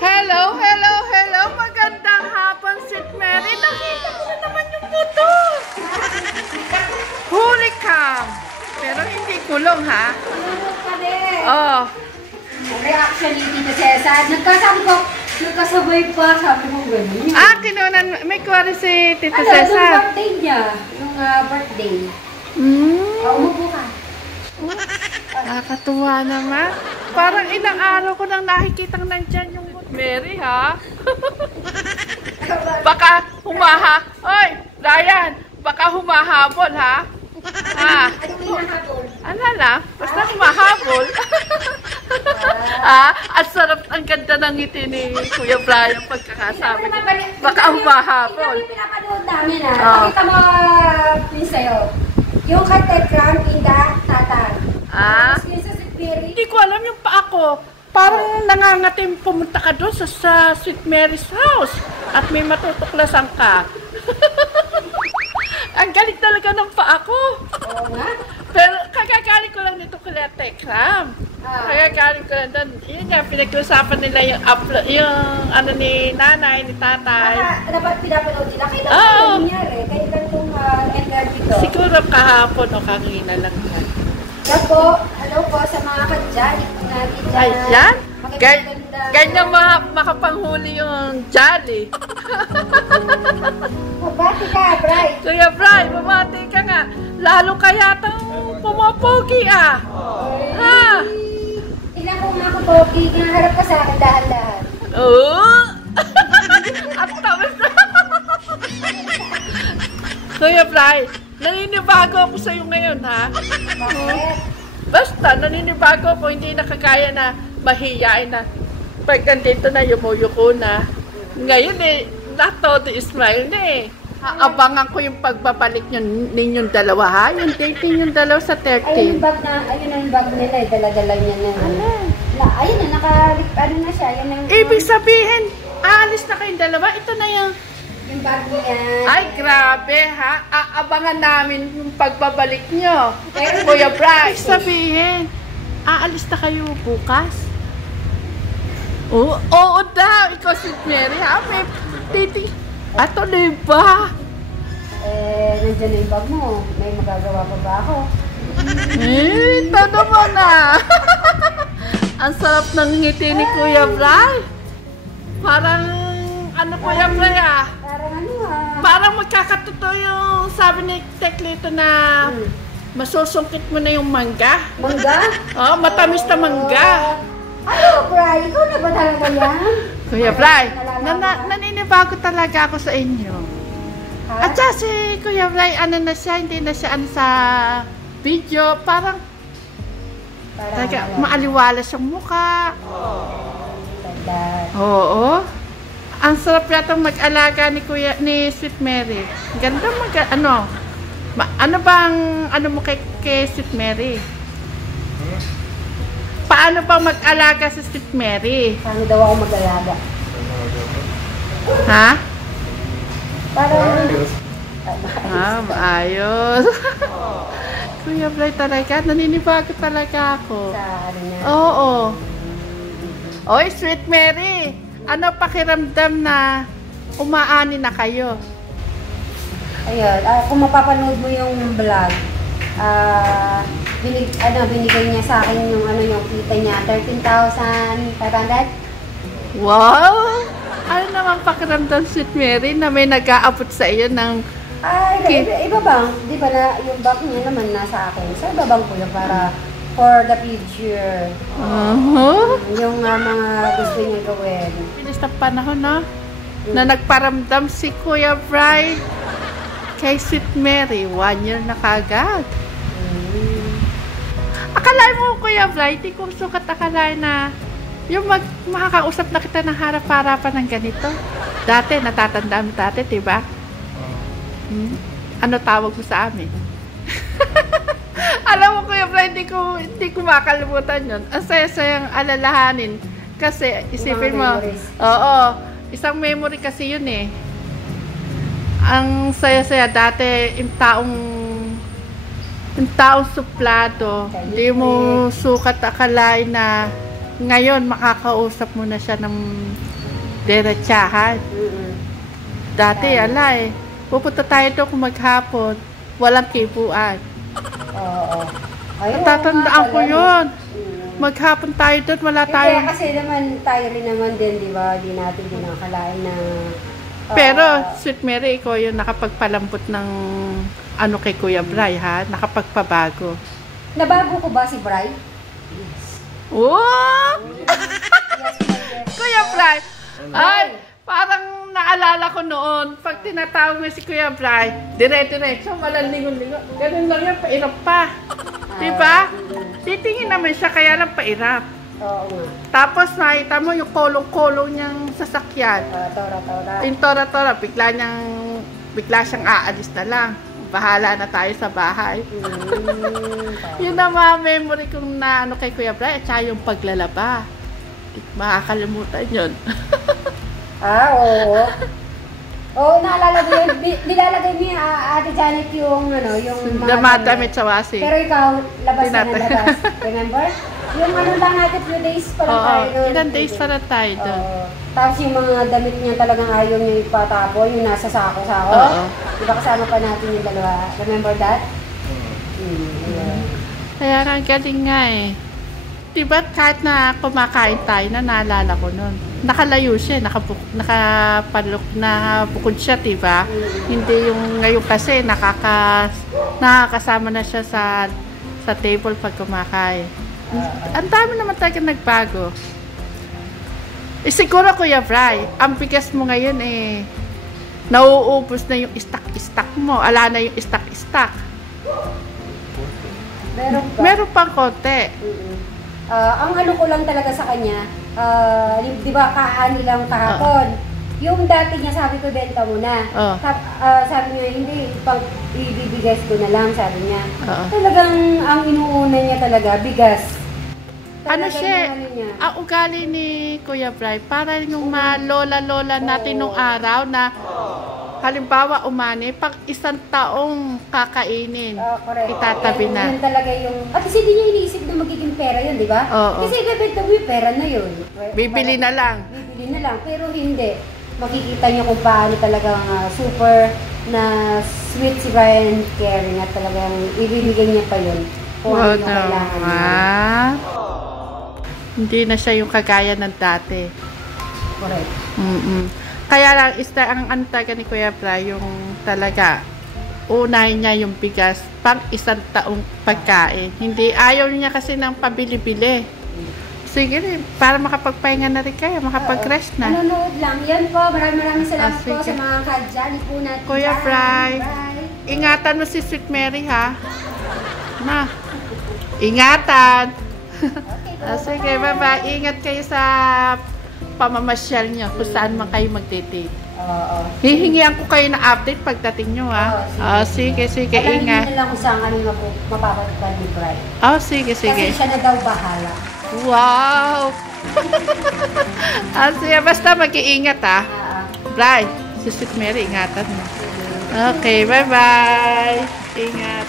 Hello, hello, hello. Magandang hapon, Sweet Mary. Nakita ko na naman yung motor. Huli ka. Pero hindi kulong, ha? Ano ka rin? Oh. Reaction ni Tito Cesar. Nagkasabay pa. Sabi mo gano'n. Kinunan. May kwari si Tito Ano, Cesar. nung birthday niya. Nung birthday. Umupo ka. Nakakatuwa naman. Parang ilang araw ko nang nakikitang nandyan yung Mary, ha? Baka Oy, Ryan, baka humahabol, ha? Ano yung hinahabol? Ano lang, basta humahabol. Ang sarap, ang ganda ng ngiti ni Kuya Brian pagkakasabi. Baka humahabol. Yung pinapanood namin, Oh. Pakita mo, please, sa'yo. Yung kay Tekram, Inda, Tatay. Tapos yung sa Sweet Mary. Hindi ko alam yung pa ako. Parang nangangatim pumunta ka doon sa Sweet Mary's house at may matutuklasan ka. Ang galing talaga ng pa ako. Oo nga. Pero kakagaling ko lang nito kila Tekram. Kakagaling ko lang doon. Yun nga, pinag-usapan nila yung upload, yung ano ni nanay, ni tatay. Dapat pinapanood nila. Kaya dapat Oo. nangyari. Kaya lang itong edgar dito. Siguro kahapon o kanina lang yan. Yan po, hello po sa mga kadjali po natin dyan. Ayan. Magaganda. Ganyan makapanghuli yung jolly. Mabati ka, Bright. Kuya Bray, bumati ka nga. Lalo kaya itong pumapogi, Ha? Tingnan ko nga ako, Pogi. Kinaharap ka sa akin dahan-dahan. Oo. At tapos na. Kuya Bray, naninibago ako sa'yo ngayon, ha? Bakit? Basta, naninibago ako, hindi nakakaya na mahiyain na. Pag nandito na, yumuyuko na. Ngayon not todo smile na Aabangan ko yung pagbabalik ninyong dalawa, ha? Yung dating yung dalawa sa 13. Ayun yung bag nila, dala-dala niya na. Ayun na, ano na siya, yun ang... Ibig sabihin, aalis na kayong dalawa. Ito na yung bag niya. Ay, grabe, ha? Aabangan namin yung pagbabalik nyo. Kuya Bryce. Sabihin, aalis na kayo bukas? Oo daw. Ikaw si Mary, ha? May titi. Ato na ba? Nandiyan na yung bag mo. May magagawa pa ba ako? Todo mo na. Ang sarap ng ngiti ni Kuya Bryce. Parang, ano Kuya Bryce, Parang ano Parang magkakatotoo yung sabi ni Teklito na masusungkit mo na yung mangga. Mangga? Oo, matamis na mangga. Ano, Bray? Ikaw na ba talaga yan? Kuya Bray, naninibago talaga ako sa inyo. Ha? At saka si Kuya Bray, ano na siya, hindi na siya ano sa video. Parang maaliwalas yung mukha. Tanda. Oo. Ang sarap yata mag-alaga ni Sweet Mary. Ganda ano bang ano mo kay Sweet Mary? Paano bang mag-alaga sa Sweet Mary? Paano daw ako mag-alaga? Ha? Parang... Maayos. Kuya Bray talaga, naninibago talaga ako. Sa ano niya? Oo. Oy, Sweet Mary, ano pakiramdam na umaani na kayo? Ayun, kung mapapanood mo yung vlog, binigay niya sa akin yung kita niya, 13,500. Wow! Ano naman pakiramdam, Sweet Mary, na may nag-aabot sa iyo ng... Ay, iba bang? Di ba na yung bag niya naman nasa akin? Sa iba bang ko yun para for the future? Yung mga gusto niya gawin. Bilis ng panahon, no? Na nagparamdam si Kuya Bray kay Sweet Mary. 1 year na kagad. Akalain mo, Kuya Bray, di ko sukat akalain na yung makakausap na kita ng harap-harapan ng ganito. Dati, natatanda mo dati, diba? Ano tawag mo sa amin? Alam mo, Kuya Bray, hindi ko makalimutan yun. Ang saya-sayang alalahanin. Kasi, isipin mo, oo, isang memory kasi yun eh. Ang saya-saya dati, yung taong suplado, hindi mo sukat akalain na Ngayon, makakausap mo na siya ng diretsahan. Dati, pupunta tayo doon kung maghapon. Walang kipuan. Oo. Ayun, Natatandaan ko yun. Maghapon tayo doon, wala tayo. Kasi naman, tayo rin naman din, di ba? Di natin din nakalain na... Pero, Sweet Mary, ikaw yung nakapagpalambot ng ano kay Kuya Bray, ha? Nakapagpabago. Nabago ko ba si Bray? Oh! Kuya Bray! Ay! Parang naalala ko noon, pag tinatawag mo si Kuya Bray, dire-diretso, malalingon-lingon. Ganun lang yan, pairap pa. Diba? Titingin naman siya, kaya lang pairap. Oo nga. Tapos nakita mo yung kolong-kolong niyang sasakyan. Tora-tora. Yung tora-tora, bigla siyang aalis na lang. Bahala na tayo sa bahay. Yun na mga memory kong na ano kay Kuya Bray, at saka yung paglalaba. Makakalimutan yun. Oo. Oo, naalala ko yun. Nilalagay ni Ate Janet yung mga Damit sa washing. Pero ikaw, labas na ng labas. Remember? Yung lang natin, few days pa lang tayo doon. Ilang days pa lang tayo doon. Tapos yung mga damit niya talagang ayaw niya ipatapon, yung nasa sako-sako. Diba kasama pa natin yung dalawa? Remember that? Kaya nga galing nga eh. Diba kahit na kumakain tayo na naalala ko nun. Nakalayo siya, nakabukod siya, diba? Hindi yung ngayon kasi nakakasama na siya sa table pag kumakain. Ang dami naman talaga nagbago. Siguro Kuya Bray, ang bigas mo ngayon nauubos na yung stock mo. Ala na yung stock. Meron pang konti. Ang ano ko lang talaga sa kanya, di ba kaani lang kahapon. Yung dati niya sabi ko, benta mo na. Sabi niya, hindi, ibibigay ko na lang, sabi niya. Talagang ang inuuna niya talaga, bigas. Ano siya, ang ugali ni Kuya Bray, para yung mga lola-lola natin nung araw na halimbawa umani, pag isang taong kakainin, itatabi na. Yun talaga yung, at kasi hindi niya iniisip na magiging pera yun, di ba? Kasi ibebenta mo yung pera na yun. Bibili na lang. Pero hindi. Makikita niyo kung paano talagang super na sweet si Brian caring at talagang ibibigay niya pa yun kung ano yung kailangan niya. Hindi na siya yung kagaya ng dati. Correct. Kaya lang, ang antaga ni Kuya Bray, yung talaga, unahin niya yung bigas pang isang taong pagkain. Hindi, ayaw niya kasi ng pabili-bili. Sige rin, para makapagpahinga na rin kayo, makapag-rest na. Nanonood lang. Yan po, maraming salamat po sa mga kadyali po natin. Kuya Bray, ingatan mo si Sweet Mary, ha? Na, ingatan. Sige, bye-bye. Ingat kayo sa pamamasyal nyo kung saan man kayo magdidate. Hihingihan ko kayo na update pagdating nyo, ha? Sige, ingat. Alam niyo na lang kung saan kami mapapagpapag ni Bray. Sige. Kasi siya na daw bahala. Wow! Sige, basta mag-iingat, ha? Bray, si Sweet Mary, ingatan mo. Okay, bye-bye. Ingat.